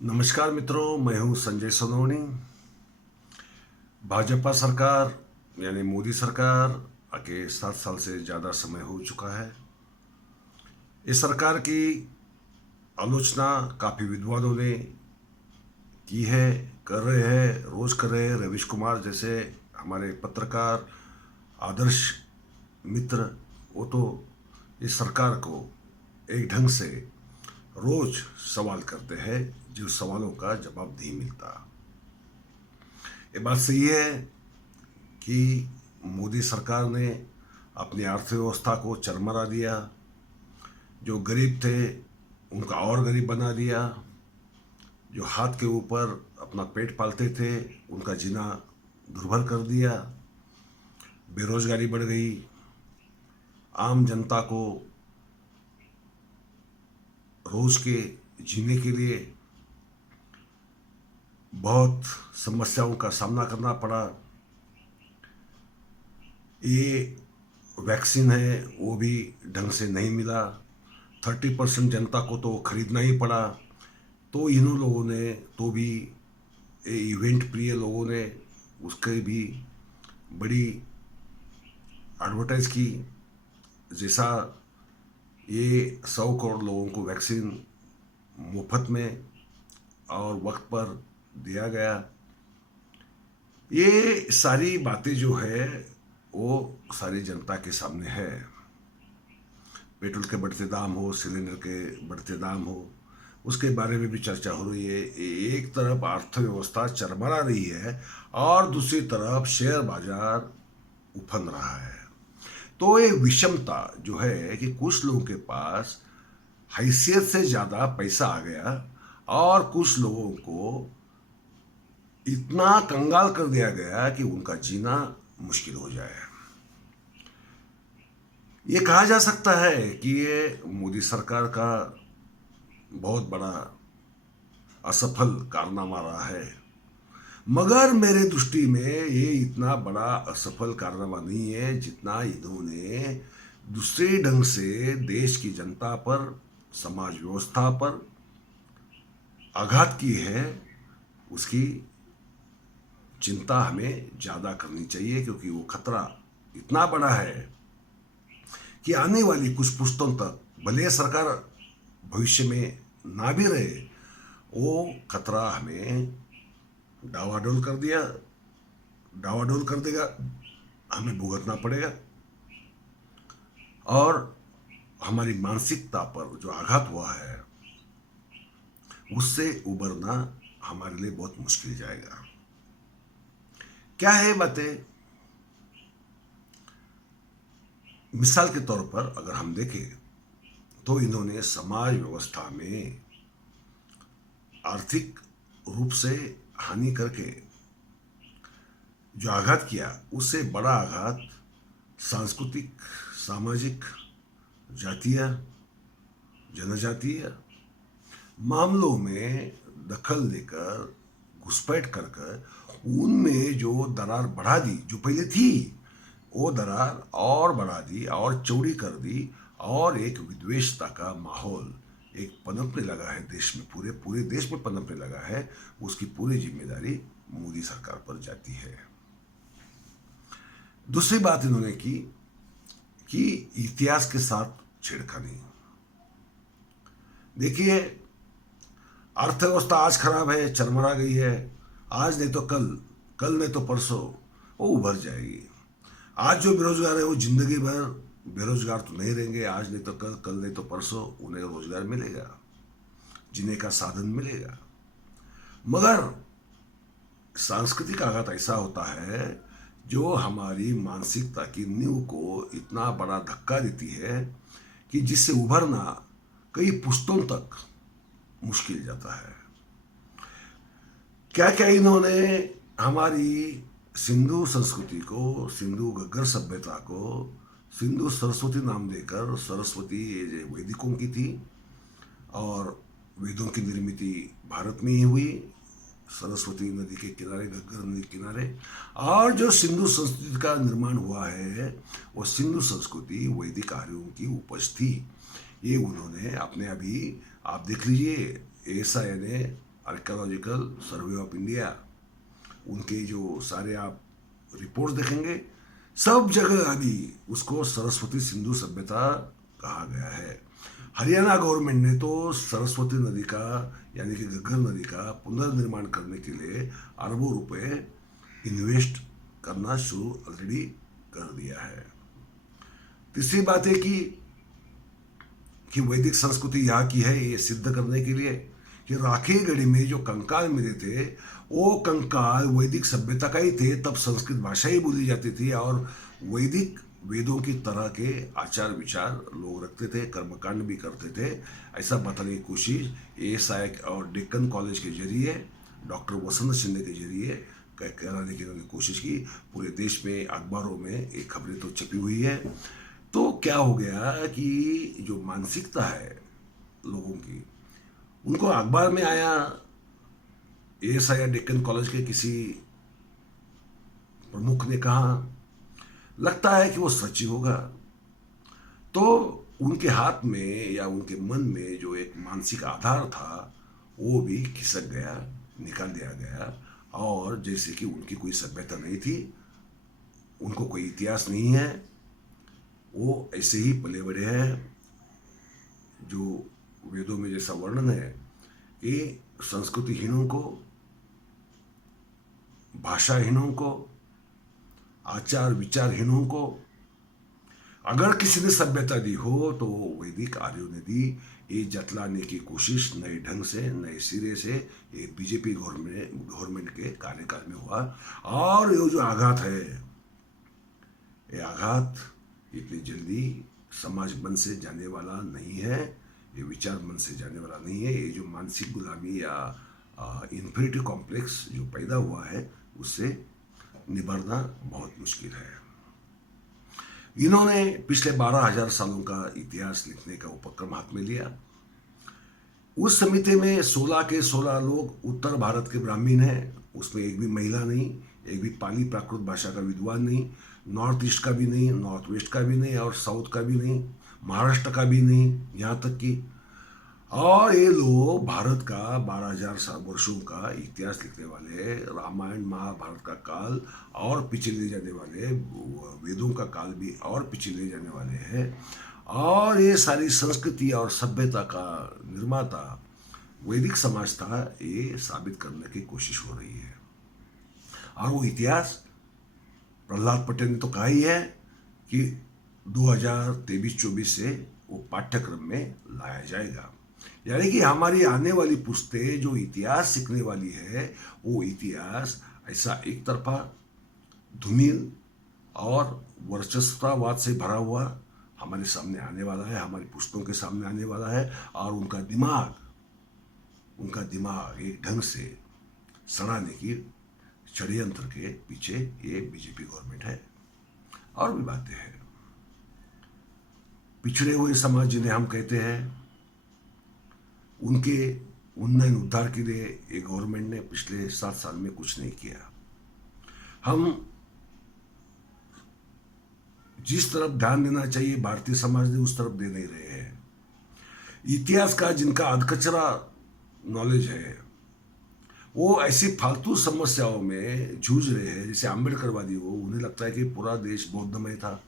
नमस्कार मित्रों, मैं हूं संजय सोनवणी। भाजपा सरकार यानी मोदी सरकार आके 7 साल से ज़्यादा समय हो चुका है। इस सरकार की आलोचना काफ़ी विद्वानों ने की है, कर रहे हैं, रोज कर रहे हैं। रवीश कुमार जैसे हमारे पत्रकार, आदर्श मित्र, वो तो इस सरकार को एक ढंग से रोज सवाल करते हैं जो सवालों का जवाब नहीं मिलता। ये बात सही है कि मोदी सरकार ने अपनी अर्थव्यवस्था को चरमरा दिया। जो गरीब थे उनका और गरीब बना दिया। जो हाथ के ऊपर अपना पेट पालते थे उनका जीना दुर्भर कर दिया। बेरोजगारी बढ़ गई। आम जनता को रोज के जीने के लिए बहुत समस्याओं का सामना करना पड़ा। ये वैक्सीन है वो भी ढंग से नहीं मिला। 30% जनता को तो खरीदना ही पड़ा। तो इन्हों लोगों ने तो भी इवेंट प्रिय लोगों ने उसके भी बड़ी एडवर्टाइज की। जैसा ये 100 करोड़ लोगों को वैक्सीन मुफ्त में और वक्त पर दिया गया। ये सारी बातें जो है वो सारी जनता के सामने है। पेट्रोल के बढ़ते दाम हो, सिलेंडर के बढ़ते दाम हो, उसके बारे में भी चर्चा हो रही है। एक तरफ अर्थव्यवस्था चरमरा रही है और दूसरी तरफ शेयर बाजार उफन रहा है। तो ये विषमता जो है कि कुछ लोगों के पास हैसियत से ज़्यादा पैसा आ गया और कुछ लोगों को इतना कंगाल कर दिया गया कि उनका जीना मुश्किल हो जाए। ये कहा जा सकता है कि ये मोदी सरकार का बहुत बड़ा असफल कारनामा रहा है। मगर मेरे दृष्टि में ये इतना बड़ा असफल कारनामा नहीं है जितना इन्होंने दूसरे ढंग से देश की जनता पर, समाज व्यवस्था पर आघात की है। उसकी चिंता हमें ज़्यादा करनी चाहिए क्योंकि वो खतरा इतना बड़ा है कि आने वाली कुछ पुश्तों तक भले सरकार भविष्य में ना भी रहे, वो खतरा हमें डावाडोल कर दिया, डावाडोल कर देगा, हमें भुगतना पड़ेगा। और हमारी मानसिकता पर जो आघात हुआ है उससे उबरना हमारे लिए बहुत मुश्किल जाएगा। क्या है बातें? मिसाल के तौर पर अगर हम देखें तो इन्होंने समाज व्यवस्था में आर्थिक रूप से हानि करके जो आघात किया उससे बड़ा आघात सांस्कृतिक, सामाजिक, जातीय, जनजातीय मामलों में दखल लेकर, घुसपैठ कर कर उनमें जो दरार बढ़ा दी, जो पहले थी वो दरार और बढ़ा दी और चौड़ी कर दी और एक विद्वेषता का माहौल एक पनपने लगा है देश में, पूरे पूरे देश में पनपने लगा है। उसकी पूरी जिम्मेदारी मोदी सरकार पर जाती है। दूसरी बात इन्होंने की कि इतिहास के साथ छेड़खानी। देखिए, अर्थव्यवस्था आज खराब है, चरमरा गई है। आज नहीं तो कल, कल नहीं तो परसों वो उभर जाएगी। आज जो बेरोजगार है वो जिंदगी भर बेरोजगार तो नहीं रहेंगे। आज नहीं तो कल, कल नहीं तो परसों उन्हें रोजगार मिलेगा, जीने का साधन मिलेगा। मगर सांस्कृतिक आघात ऐसा होता है जो हमारी मानसिकता की नींव को इतना बड़ा धक्का देती है कि जिससे उभरना कई पुश्तों तक मुश्किल जाता है। क्या क्या इन्होंने हमारी सिंधु संस्कृति को, सिंधु घग्गर सभ्यता को सिंधु सरस्वती नाम देकर, सरस्वती ये वैदिकों की थी और वेदों की निर्मित भारत में ही हुई, सरस्वती नदी के किनारे, घग्गर नदी के किनारे। और जो सिंधु संस्कृति का निर्माण हुआ है वो सिंधु संस्कृति वैदिक आर्यों की उपज थी। ये उन्होंने अपने, अभी आप देख लीजिए, एएसआई ने आर्कियोलॉजिकल सर्वे ऑफ इंडिया, उनके जो सारे आप रिपोर्ट देखेंगे, सब जगह अभी उसको सरस्वती सिंधु सभ्यता कहा गया है। हरियाणा गवर्नमेंट ने तो सरस्वती नदी का यानी कि घग्गर नदी का पुनर्निर्माण करने के लिए अरबों रुपए इन्वेस्ट करना शुरू ऑलरेडी कर दिया है। तीसरी बात है कि वैदिक संस्कृति यहाँ की है, ये सिद्ध करने के लिए कि राखी गढ़ी में जो कंकाल मिले थे वो कंकाल वैदिक सभ्यता का ही थे। तब संस्कृत भाषा ही बोली जाती थी और वैदिक वेदों की तरह के आचार विचार लोग रखते थे, कर्मकांड भी करते थे। ऐसा बताने की कोशिश ASI और डेक्कन कॉलेज के जरिए डॉक्टर वसंत शिंदे के जरिए कराने की उन्होंने कोशिश की। पूरे देश में अखबारों में एक खबरें तो छपी हुई है। तो क्या हो गया कि जो मानसिकता है लोगों की, उनको अखबार में आया, ASI या डेक्कन कॉलेज के किसी प्रमुख ने कहा, लगता है कि वो सच ही होगा। तो उनके हाथ में या उनके मन में जो एक मानसिक आधार था वो भी खिसक गया, निकाल दिया गया। और जैसे कि उनकी कोई सभ्यता नहीं थी, उनको कोई इतिहास नहीं है, वो ऐसे ही पले बड़े हैं। जो वेदों में जैसा वर्णन है कि संस्कृतिहीनों को, भाषाहीनों को, आचार विचारहीनों को अगर किसी ने सभ्यता दी हो तो वैदिक आर्यों ने दी। ये जतलाने की कोशिश नए ढंग से, नए सिरे से ये बीजेपी गवर्नमेंट के कार्यकाल में हुआ। और ये जो आघात है, ये आघात इतनी जल्दी समाज मन से जाने वाला नहीं है, ये विचार मन से जाने वाला नहीं है। ये जो मानसिक गुलामी या इन्फीरियरिटी कॉम्प्लेक्स जो पैदा हुआ है, उससे निबरना बहुत मुश्किल है। इन्होंने पिछले 12,000 सालों का इतिहास लिखने का उपक्रम हाथ में लिया। उस समिति में 16 के 16 लोग उत्तर भारत के ब्राह्मण हैं, उसमें एक भी महिला नहीं, एक भी पाली प्राकृत भाषा का विद्वान नहीं, नॉर्थ ईस्ट का भी नहीं, नॉर्थ वेस्ट का भी नहीं और साउथ का भी नहीं, महाराष्ट्र का भी नहीं, यहाँ तक कि। और ये लोग भारत का 12,000 वर्षों का इतिहास लिखने वाले, रामायण महाभारत का काल और पीछे ले जाने वाले, वेदों का काल भी और पीछे ले जाने वाले हैं। और ये सारी संस्कृति और सभ्यता का निर्माता वैदिक समाज था, ये साबित करने की कोशिश हो रही है। और वो इतिहास प्रहलाद पटेल ने तो कहा ही है कि 2023-24 से वो पाठ्यक्रम में लाया जाएगा। यानी कि हमारी आने वाली पुस्तें जो इतिहास सीखने वाली है, वो इतिहास ऐसा एक तरफा धूमिल और वर्चस्ववाद से भरा हुआ हमारे सामने आने वाला है, हमारी पुस्तकों के सामने आने वाला है। और उनका दिमाग एक ढंग से सड़ाने की षड्यंत्र के पीछे ये बीजेपी गवर्नमेंट है। और भी बातें हैं। पिछड़े हुए समाज जिन्हें हम कहते हैं, उनके उन्नयन उद्धार के लिए ये गवर्नमेंट ने पिछले 7 साल में कुछ नहीं किया। हम जिस तरफ ध्यान देना चाहिए भारतीय समाज ने उस तरफ दे नहीं रहे हैं। इतिहास का जिनका अधकचरा नॉलेज है, वो ऐसी फालतू समस्याओं में जूझ रहे हैं। जैसे अम्बेडकरवादी हो, उन्हें लगता है कि पूरा देश बौद्धमय था,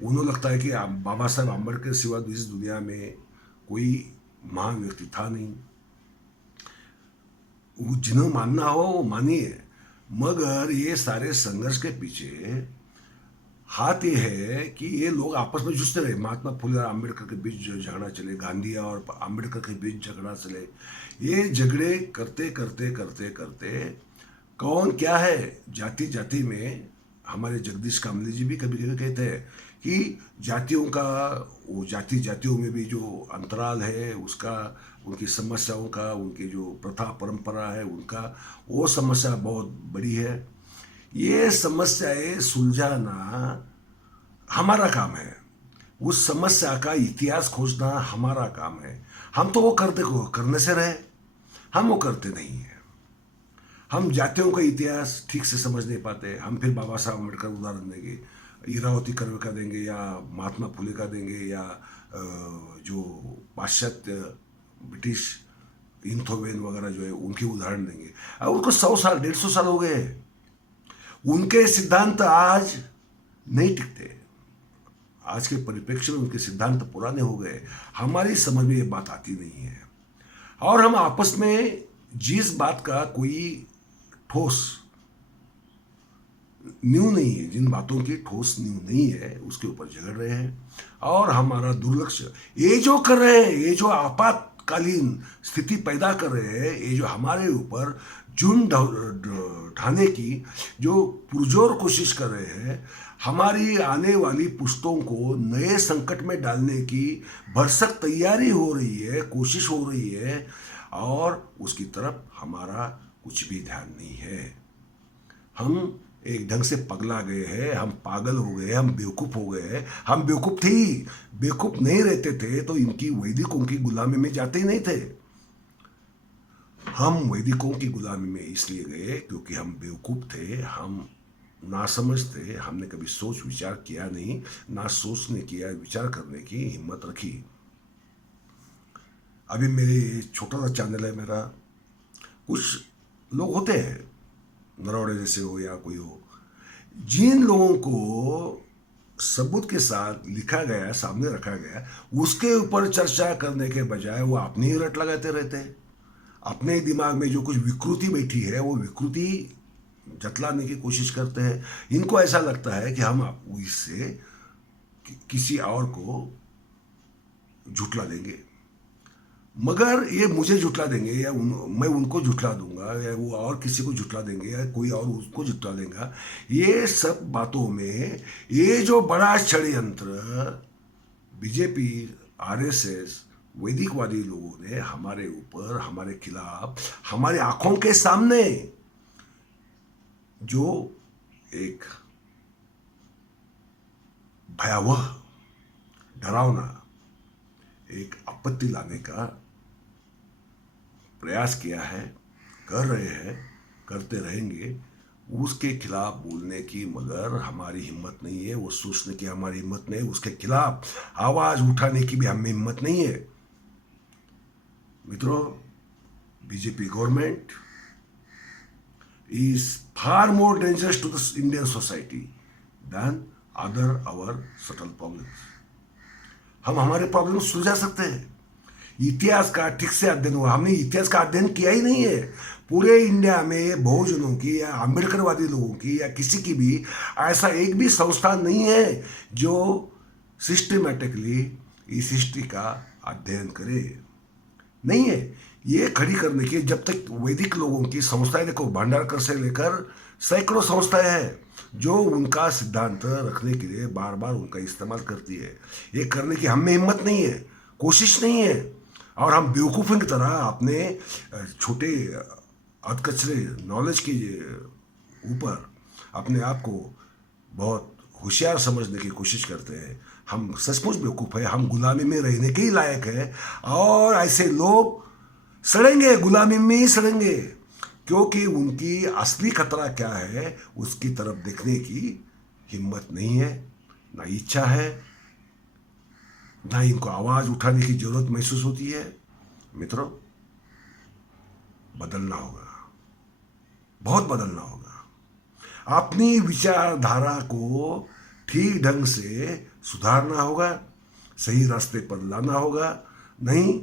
उन्हें लगता है कि बाबा साहब अम्बेडकर सिवा इस दुनिया में कोई महान व्यक्ति था नहीं। वो जिन्हें मानना हो वो मानिए, मगर ये सारे संघर्ष के पीछे हाथ ये है कि ये लोग आपस में जुझते रहे। महात्मा फुले और अम्बेडकर के बीच झगड़ा चले, गांधी और अम्बेडकर के बीच झगड़ा चले। ये झगड़े करते करते करते करते कौन क्या है, जाति जाति में। हमारे जगदीश कामली जी भी कभी कभी कहते हैं कि जातियों का, वो जातियों में भी जो अंतराल है उसका, उनकी समस्याओं का, उनकी जो प्रथा परंपरा है उनका, वो समस्या बहुत बड़ी है। ये समस्याएं सुलझाना हमारा काम है, उस समस्या का इतिहास खोजना हमारा काम है। हम तो वो करने से रहे, हम वो करते नहीं है। हम जातियों का इतिहास ठीक से समझ नहीं पाते। हम फिर बाबा साहब अम्बेडकर उदाहरण देंगे, इरावती कर्वे का देंगे, या महात्मा फुले का देंगे, या जो पाश्चात्य ब्रिटिश इंथोवेन वगैरह जो है उनकी उदाहरण देंगे। अब उनको 100 साल 150 साल हो गए, उनके सिद्धांत आज नहीं टिकते। आज के परिप्रेक्ष्य में उनके सिद्धांत पुराने हो गए, हमारी समझ में ये बात आती नहीं है। और हम आपस में जिस बात का कोई ठोस न्यू नहीं है, जिन बातों की ठोस न्यू नहीं है, उसके ऊपर झगड़ रहे हैं। और हमारा दुर्लक्ष्य, ये जो कर रहे हैं, ये जो आपातकालीन स्थिति पैदा कर रहे हैं, ये जो हमारे ऊपर झुंड ढाने की जो पुरजोर कोशिश कर रहे हैं, हमारी आने वाली पुश्तों को नए संकट में डालने की भरसक तैयारी हो रही है, कोशिश हो रही है, और उसकी तरफ हमारा कुछ भी ध्यान नहीं है। हम एक ढंग से पगला गए हैं, हम पागल हो गए, हम बेवकूफ़ हो गए हैं। हम बेवकूफ़ नहीं रहते थे तो इनकी वैदिकों की गुलामी में जाते ही नहीं थे। हम वैदिकों की गुलामी में इसलिए गए क्योंकि हम बेवकूफ़ थे, हम नासमझ थे, हमने कभी सोच विचार किया नहीं, ना सोचने की या विचार करने की हिम्मत रखी। अभी मेरे छोटा सा चैनल है मेरा, कुछ लोग होते हैं नरौड़े जैसे हो या कोई हो, जिन लोगों को सबूत के साथ लिखा गया, सामने रखा गया, उसके ऊपर चर्चा करने के बजाय वो अपनी ही रट लगाते रहते हैं। अपने दिमाग में जो कुछ विकृति बैठी है वो विकृति जतलाने की कोशिश करते हैं। इनको ऐसा लगता है कि हम इससे किसी और को झुठला देंगे, मगर ये मुझे झुठला देंगे या मैं उनको झुठला दूंगा, या वो और किसी को झुठला देंगे, या कोई और उसको झुठला देगा। ये सब बातों में ये जो बड़ा षड्यंत्र बीजेपी, आरएसएस, वैदिकवादी लोगों ने हमारे ऊपर, हमारे खिलाफ, हमारे आंखों के सामने जो एक भयावह, डरावना एक आपत्ति लाने का प्रयास किया है, कर रहे हैं, करते रहेंगे, उसके खिलाफ बोलने की मगर हमारी हिम्मत नहीं है, वो सोचने की हमारी हिम्मत नहीं है, उसके खिलाफ आवाज उठाने की भी हमें हिम्मत नहीं है। मित्रों, BJP government is far more dangerous to the Indian society than other our subtle problems. हम हमारे प्रॉब्लम सुलझा सकते हैं। इतिहास का ठीक से अध्ययन हुआ, हमने इतिहास का अध्ययन किया ही नहीं है। पूरे इंडिया में बहुजनों की या अम्बेडकरवादी लोगों की या किसी की भी ऐसा एक भी संस्था नहीं है जो सिस्टमेटिकली इस हिस्ट्री का अध्ययन करे, नहीं है। ये खड़ी करने की जब तक वैदिक लोगों की संस्थाएं, देखो भंडारकर से लेकर सैकड़ों संस्थाएं हैं जो उनका सिद्धांत रखने के लिए बार बार उनका इस्तेमाल करती है। ये करने की हमें हिम्मत नहीं है, कोशिश नहीं है, और हम बेवकूफ़ों की तरह अपने छोटे अधकचरे नॉलेज के ऊपर अपने आप को बहुत होशियार समझने की कोशिश करते हैं। हम सचमुच बेवकूफ़ है, हम गुलामी में रहने के ही लायक है, और ऐसे लोग सड़ेंगे, गुलामी में ही सड़ेंगे, क्योंकि उनकी असली खतरा क्या है उसकी तरफ देखने की हिम्मत नहीं है, ना इच्छा है, ना इनको आवाज उठाने की जरूरत महसूस होती है। मित्रों, बदलना होगा, बहुत बदलना होगा। अपनी विचारधारा को ठीक ढंग से सुधारना होगा, सही रास्ते पर लाना होगा। नहीं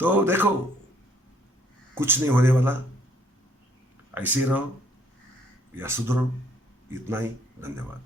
तो देखो, कुछ नहीं होने वाला। ऐसे रहो या सुधरो, इतना ही। धन्यवाद।